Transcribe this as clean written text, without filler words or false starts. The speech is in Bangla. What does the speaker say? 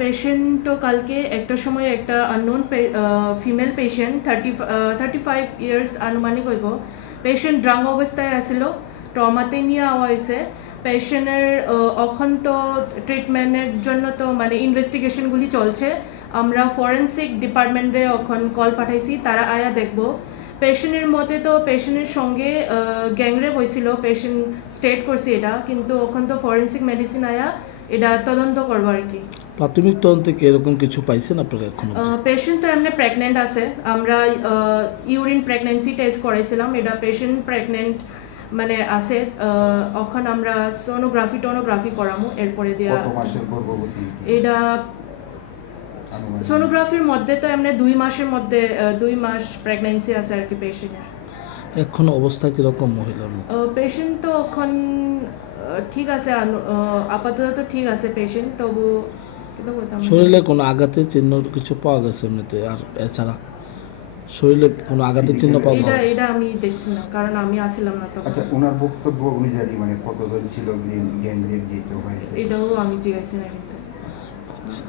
পেশেন্ট তো কালকে একটার সময় একটা আননোন ফিমেল পেশেন্ট 35 ইয়ার্স আনুমানিক হইব। পেশেন্ট ড্রাং অবস্থায় আসিল, ট্রমাতে নিয়ে আওয়া হয়েছে। পেশেন্টের এখন তো ট্রিটমেন্টের জন্য তো মানে ইনভেস্টিগেশনগুলি চলছে। আমরা ফরেন্সিক ডিপার্টমেন্টে এখন কল পাঠাইছি, তারা আয়া দেখব। পেশেন্টের মতে তো পেশেন্টের সঙ্গে গ্যাংরেপ হয়েছিল, পেশেন্ট স্টেট করছে এটা, কিন্তু এখন তো ফরেন্সিক মেডিসিন আয়া এটা তদন্ত করবো আর কি। প্রাথমিক তদন্তে কি এরকম কিছু পাইছেন আপনারা এখন? পেশেন্ট তো এমনি প্রেগনেন্ট আছে, আমরা ইউরিন প্রেগনেন্সি টেস্ট করাইছিলাম, এটা পেশেন্ট প্রেগনেন্ট মানে আছে। এখন আমরা টোনোগ্রাফি করামু, এরপরে দিয়া এটা সোনোগ্রাফির মধ্যে তো এমনি 2 মাসের মধ্যে 2 মাস প্রেগনেন্সি আছে আর কি পেশেন্টের। এখন অবস্থা কিরকম মহিলার? পেশেন্ট তো এখন ঠিক আছে, আপাতত তো ঠিক আছে পেশেন্ট, তবু শরীরে কোনো আঘাতের চিহ্ন কিছু পাওয়া গেছে এমনিতে? আর এছাড়া শরীরে কোনো আঘাতের চিহ্ন পাওয়া গেছে? এটা আমি দেখছি না, কারণ আমি আসিলাম না তখন। আচ্ছা, ওনার বক্তব্য অনুযায়ী মানে কতজন ছিল গ্যাংরেপ যেটা হয়েছে? এটাও আমি জিজ্ঞাসা না কিন্তু। আচ্ছা।